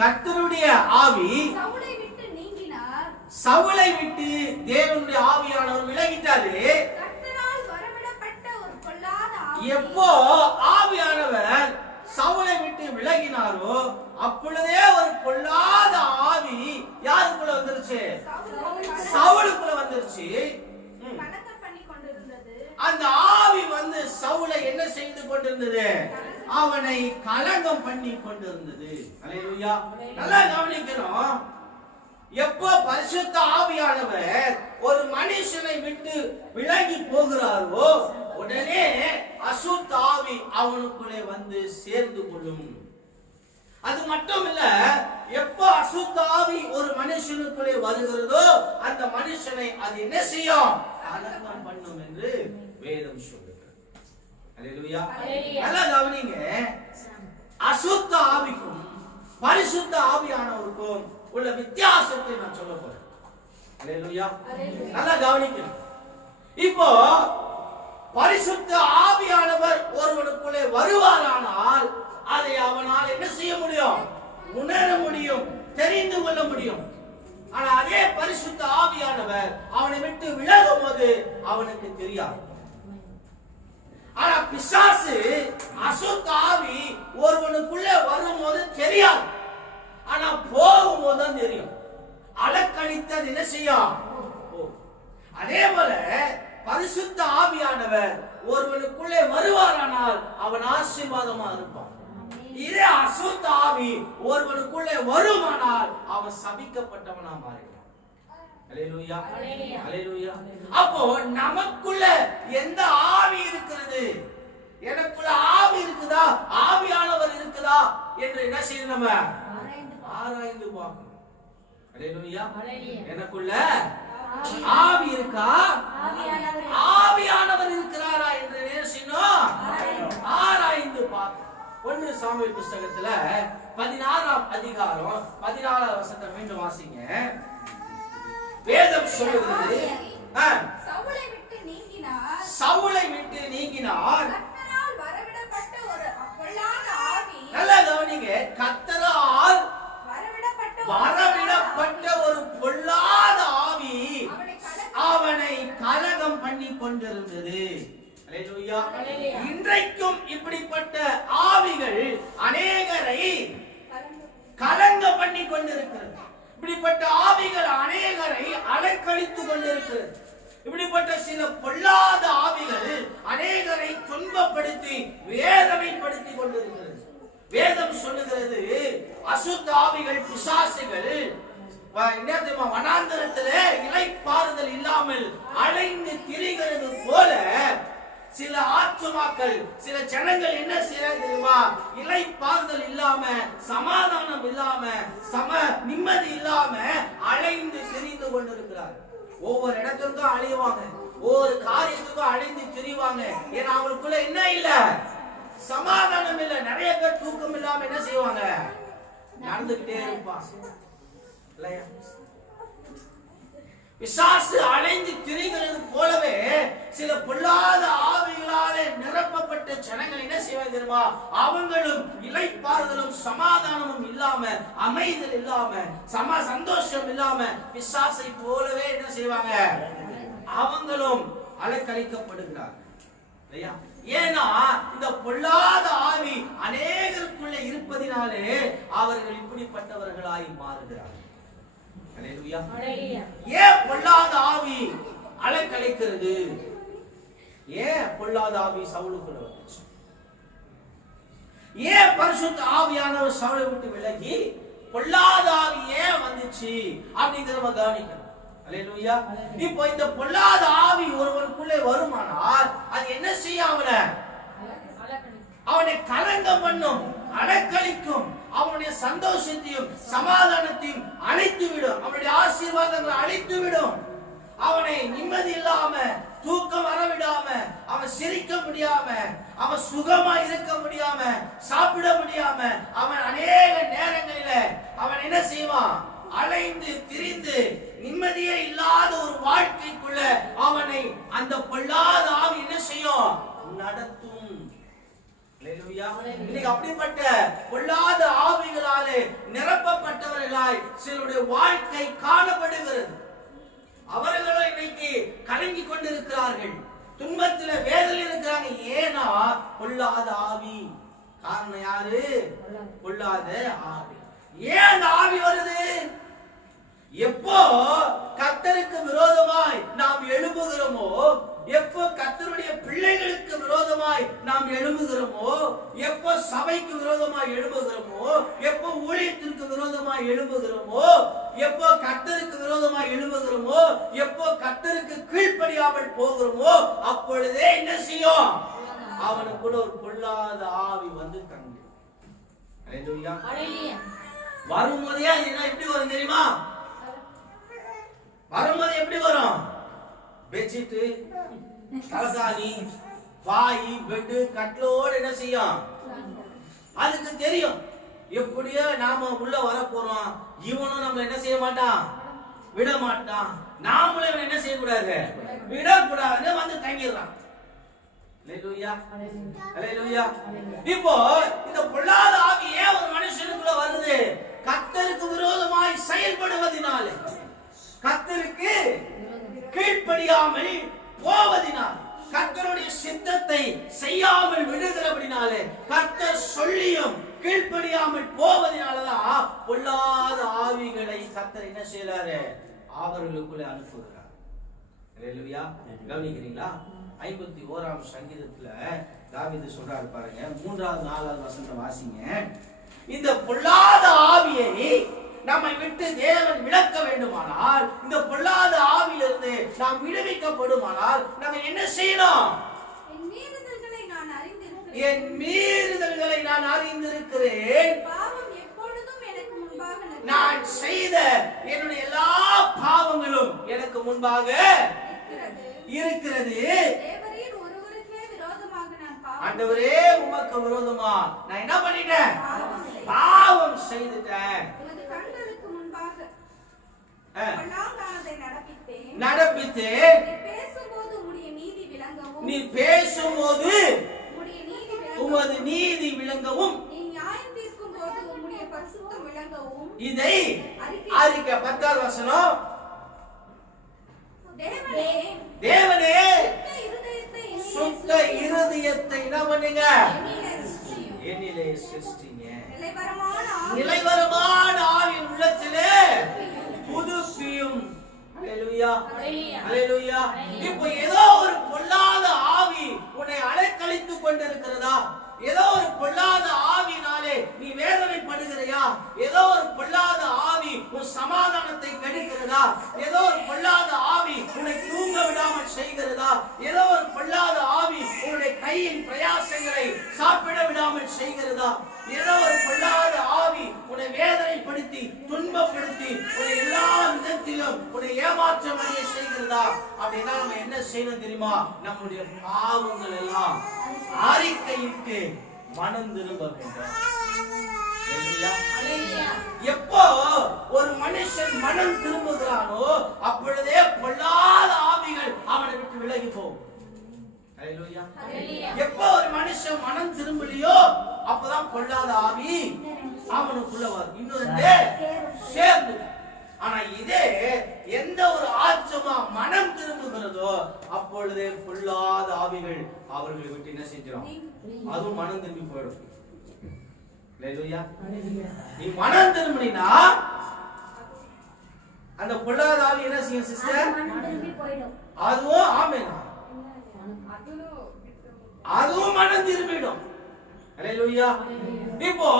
கர்த்தருடைய ஆவி சவுலை விட்டு தேவனுடைய ஆவியானவர் விலகிட்டாரு. எப்போ ஆவியானவர் சவுலை விட்டு விலகினாரோ அப்பொழுதே ஒரு பொல்லாத ஆவி யாருக்குள்ள வந்துருச்சு? சவுலை சவுலுக்குள்ள வந்துருச்சு. அந்த ஆவி வந்து சவுலை என்ன செய்து கொண்டிருந்தது? அவனை கலங்கம் பண்ணி கொண்டிருந்தது. அல்லேலூயா நல்லா கவனிக்கணும். எப்போ பரிசுத்த ஆவியானவர் ஒரு மனுஷனை விட்டு விலகி போகிறாரோ உடனே அசுத்த ஆவி அவனுக்குள்ளே வந்து சேர்ந்து கொள்ளும். அது மட்டும் இல்ல எப்போ அசுத்த ஆவி ஒரு மனுஷனுக்குள்ளே வருகிறதோ அந்த மனுஷனை அது என்ன செய்யும்? கலங்கம் பண்ணும் என்று வேதம் சொல்லுகிறது அல்லேலூயா நல்லா கவனிங்க. அசுத்த ஆவிக்கும் பரிசுத்த ஆவியானவருக்கும் உள்ள வித்தியாசத்தை நான் சொல்ல போறேன். அல்லேலூயா நல்லா கவனிக்கணும். இப்போ பரிசுத்த ஆவியானவர் ஒருவனுக்குள்ளே வருவாரானால் அதை அவனால் என்ன செய்ய முடியும்? உணர முடியும் தெரிந்து கொள்ள முடியும். ஆனா அதே பரிசுத்த ஆவியானவர் அவனை விட்டு விலகும் போது அவனுக்கு தெரியாது. ஆனா பிசாசு அசுத்த ஆவி ஒருவனுக்குள்ளே வரும்போது தெரியாது. ஆனா போகும்போது தான் தெரியும். அலக்கழித்தது என்ன செய்யும். அதே போல பரிசுத்த ஆவியானவர் ஒருவனுக்குள்ளே வருவாரானால் அவன் ஆசீர்வாதமா இருப்பான். இதே அசுத்த ஆவி ஒருவனுக்குள்ளே வருமானால் அவன் சபிக்கப்பட்டவனா மாறிடுவான். அப்போ நமக்குள்ள எந்த ஆவி இருக்கிறது எனக்குள்ள ஆவி இருக்குதா ஆவியானவர் இருக்குதா என்று என்ன செய்யணும் நம்ம ஆராய்ந்து பார்க்கணும். எனக்குள்ள ஆவி. இருக்கா? ஆவியானவர் இருக்கிறாரா என்று செய்யணும் ஆராய்ந்து பார்க்கணும். ஒன்று சாமுவேல் புஸ்தகத்துல பதினாறாம் அதிகாரம் பதினாறாம் வசனத்தை மீண்டும் வாசிங்க. வேதம் சொல்லுகிறது ஆ, சவுலை விட்டு நீங்கினார் சவுலை விட்டு நீங்கினார் கர்த்தரால் வரவிடப்பட்ட ஒரு பொல்லாத ஆவி நல்லா கவனிங்க கத்தரால் வரவிடப்பட்ட ஒரு பொல்லாத ஆவி அவனை கலகம் பண்ணி கொண்டிருந்தது. இன்றைக்கும் இப்படிப்பட்ட ஆவிகள் அநேகரை கலங்க பண்ணி கொண்டிருக்கிறது. இப்படிப்பட்ட ஆவிகள் அநேகரை அலைக்கழித்து கொண்டிருக்கிறது. இப்படிப்பட்ட சில பொல்லாத ஆவிகள் அநேகரை துன்பப்படுத்தி வேதனைப்படுத்தி கொண்டிருக்கிறது. வேதம் சொல்லுகிறது அசுத்தாவிகள் பிசாசுகள் என்ன தெரியுமா இலைப்பாறுதல் இல்லாமல் அலைந்து திரிகிறது போல சில ஆத்துமாக்கள் சில ஜனங்கள் என்ன செய்யறாங்க தெரியுமா இலை பாறுதல் இல்லாம சமாதானம் இல்லாம சம நிம்மதி இல்லாம அலைந்து தெரிந்து கொண்டிருக்கிறார் ஒவ்வொரு இடத்திற்கும் அழிவாங்க ஒவ்வொரு காரியத்துக்கும் அழிந்து தெரிவாங்க. ஏன்னா அவங்களுக்குள்ள என்ன இல்ல? சமாதானம் இல்ல. நிறைய நடந்துகிட்டே இருப்பான் இல்லையா? பிசாசு அலைந்து திரிகிறது போலவே சில பொல்லாத ஆவிகளாலே நிரப்பப்பட்ட ஜனங்கள் என்ன செய்வாங்க தெரியுமா? அவங்களும் இலைப்பாறுதலும் சமாதானமும் இல்லாம அமைதல் இல்லாம சம சந்தோஷம் இல்லாம பிசாசை போலவே என்ன செய்வாங்க? அவங்களும் அலைக்கழிக்கப்படுகிறார்கள். இல்லையா? ஏன்னா இந்த பொல்லாத ஆவி அநேகருக்குள்ள இருப்பதினாலே அவர்கள் இப்படிப்பட்டவர்களாய் மாறுகிறார்கள். ஏன் பொல்லாத ஆவி அலைக்கழிக்கிறது? ஏன் பொல்லாத ஆவி சவுலுக்குள்ள வந்துச்சு? ஏன் பரிசுத்த ஆவியானவர் சவுளை விட்டு விலகி பொல்லாத ஆவி ஏன் வந்துச்சு? அப்படிங்கறத கவனிக்கணும். இப்போ இந்த பொல்லாத ஆவி ஒருவனுக்குள்ளே வருமானால் அது என்ன செய்ய அவனை? அவனை கலங்கம் பண்ணும் அடக்களிக்கும் அவனுடைய சந்தோஷத்தையும் சமாதானத்தையும் அழைத்து விடும் அவனுடைய ஆசீர்வாதங்களை அழைத்து விடும் அவனை நிம்மதி இல்லாம தூக்கம் வரவிடாம அவன் சிரிக்க முடியாம அவன் சுகமா இருக்க முடியாம சாப்பிட முடியாம அவன் அநேக நேரங்களில அவன் என்ன செய்வான்? அலைந்து திரிந்து நிம்மதியே இல்லாத ஒரு வாழ்க்கைக்குள்ள அவனை அந்த பொல்லாத ஆவி என்ன செய்யும்? நடத்தும். இன்னைக்கு அப்படிப்பட்ட பொல்லாத ஆவிகளாலே நிரப்பப்பட்டவர்களாய் சிலருடைய வாழ்க்கை காணப்படுகிறது. அவர்களும் இன்னைக்கு கலங்கி கொண்டிருக்கிறார்கள். துன்பத்துல வேதனை இருக்கிறாங்க. ஏன்னா பொல்லாத ஆவி. காரணம் யாரு? பொல்லாத ஆவி. ஏன் அந்த ஆவி வருது? எப்போ கர்த்தருக்கு விரோதமாய் நாம் எழும்புகிறோமோ எப்போ கர்த்தருடைய பிள்ளைகளுக்கு விரோதமாய் நாம் எழும்புகிறோமோ எப்போ சபைக்கு விரோதமாய் எழும்புகிறோமோ எப்போ ஊழியத்திற்கு விரோதமாய் எழும்புகிறோமோ எப்போ கர்த்தருக்கு விரோதமாய் எழும்புகிறோமோ எப்போ கர்த்தருக்கு கீழ்ப்படியாமல் போகிறோமோ அப்பொழுதே என்ன செய்யும்? அவனுக்குள்ள ஒரு பொல்லாத ஆவி வந்து தங்கும். வரும்போதே அது என்ன எப்படி வரும் தெரியுமா? வரும்போது எப்படி வரும்? பெட்ஷீட்டு தலசாணி பாய் பெட்டு கட்லோடு என்ன செய்யும்? அதுக்கு தெரியும். எப்படியோ நாம உள்ள வர போறோம் இவனும் நம்ம என்ன செய்ய மாட்டான்? விட மாட்டான். நாமளும் இவன் என்ன செய்யக்கூடாது? விடக்கூடாதுன்னு வந்து தங்கிடுறான். இப்போ இந்த பொல்லாத ஆவி ஏன் ஒரு மனுஷனுக்குள்ள வருது? கத்தருக்கு விரோதமாய் செயல்படுவதனாலே. தெரியாமல் போவதினால் கர்த்தருடைய சித்தத்தை செய்யாமல் விடுகிறபடினாலே கர்த்தர் சொல்லியும் கீழ்ப்படியாமல் போவதினாலதான் பொல்லாத ஆவிகளை கர்த்தர் என்ன செய்யறாரு அவர்களுக்குள்ளே அனுப்புகிறார். கவனிக்கிறீங்களா? ஐம்பத்தி ஓராம் சங்கீதத்துல தாவிது சொல்றாரு பாருங்க. மூன்றாவது நாலாவது வசந்த வாசிங்க. இந்த பொல்லாத ஆவியை நம்மை விட்டு தேவன் விளக்க வேண்டுமானால் இந்த பொல்லாத ஆவியிலிருந்து நாம் விடுவிக்கப்படுமானால் நம்ம என்ன செய்யணும் என் மீறுதல்களை நான் அறிந்திருக்கிறேன். நான் அறிந்திருக்கிறேன். பாவம் எப்பொழுதும் எனக்கு முன்பாக நிற்கிறது. நான் செய்த என்னுடைய எல்லா பாவங்களும் எனக்கு முன்பாக இருக்கிறது. ஆண்டவரே உமக்கு விரோதமா? நான் என்ன பண்ணிட்டேன். பாவம் செய்துட்டேன் உமது கண்களுக்கு முன்பாக ஆ. பொல்லாங்கானதை நடப்பித்தேன் நடப்பித்து நீ பேசும்போது உம்முடைய நீதி விளங்கவும் நீ பேசும்போது உம்முடைய நீதி விளங்கவும். உமது நீதி விளங்கவும். நீ இதை அறிக்க. பத்தாவது வசனம். தேவனே. சுத்த இருதயத்தை என்ன பண்ணுங்க என்னிலே சிருஷ்டிங்க. நிலைவரமான ஆவி. நிலைவரமான ஆவின் உள்ளத்திலே இப்போ ஏதோ ஒரு பொல்லாத ஆவி உன்னை அலைக்கழித்துக் கொண்டிருக்கிறதா ஏதோ ஒரு பொல்லாத ஆவினாலே நீ வேதனைப்படுகிறையா ஏதோ ஒரு பொல்லாத ஆவி உன் சமாதானத்தை கெடுக்கிறதா ஏதோ ஒரு பொல்லாத ஆவி உன்னை தூங்க விடாமல் செய்கிறதா ஏதோ ஒரு பொல்லாத ஆவி உன்னுடைய கையின் பிரயாசங்களை சாப்பிட விடாமல் செய்கிறதா ஏதோ ஒரு பொல்லாத ஆவி உன்னை வேதனைப்படுத்தி துன்பப்படுத்தி உன்னை எல்லா அடைய செய்கிறதா? அப்படின்னா நம்ம என்ன செய்யணும் தெரியுமா? நம்முடைய பாவங்கள் எல்லாம் அறிக்கையிட்டு மனம் திரும்ப வேண்டும். எப்போ ஒரு மனுஷன் மனம் திரும்புகிறானோ அப்பொழுதே பொல்லாத ஆவிகள் அவனை விட்டு விலகி போகும். எப்போ ஒரு மனுஷன் மனம் திரும்பலையோ அப்பதான் பொல்லாத ஆவி அவனுக்குள்ள வரும். இன்னொரு சேர்ந்து ஆனா இதே எந்த ஒரு ஆச்சமா மனம் திரும்புகிறதோ அப்பொழுதே பொல்லாத ஆவிகள் அவர்களை விட்டு என்ன செஞ்சிடும் அதுவும் மனம் திரும்பி போயிடும். நீ மனம் திரும்பினா அந்த பொல்லாத ஆவி என்ன செய்யும் சிஸ்டர் அதுவும் ஆமென். அதுவும் மனம் திரும்பிடும். இப்போ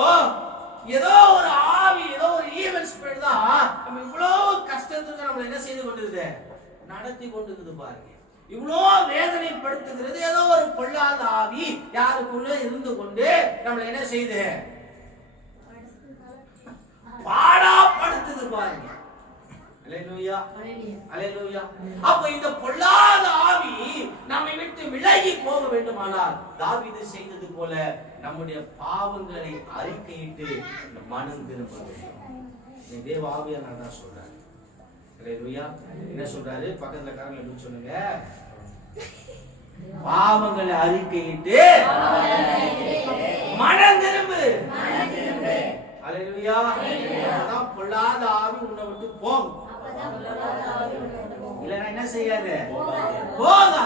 ஏதோ ஒரு ஆவி ஏதோ ஒரு ஈவென்ட் ஸ்பிரிட் தான் நம்ம இவ்வளவு கஷ்டத்துக்கு நம்மள என்ன செய்து கொண்டிருக்குது? நடத்தி கொண்டிருக்குது பாருங்க. இவ்வளோ வேதனைப்படுத்துகிறது. ஏதோ ஒரு பொல்லாத ஆவி யாருக்குள்ள இருந்து கொண்டு நம்மள என்ன செய்யுது? பாடாப்படுத்துது பாருங்க. அப்ப இந்த பொல்லாத ஆவி நம்மை விட்டு விலகி போக வேண்டுமானால் தாவீது செய்தது போல நம்முடைய பாவங்களை அறிக்கையிட்டு மனம் திரும்ப வேண்டும். தேவ ஆவியார் தான் சொல்றாரு. என்ன சொல்றாரு? பக்கத்துல காரங்க சொல்லுங்க. பாவங்களை அறிக்கையிட்டு மனம் திரும்பு. அல்லேலூயா அதான் பொல்லாத ஆவி உன்னை விட்டு போகும். இல்லைன்னா என்ன செய்யாது? போகாது.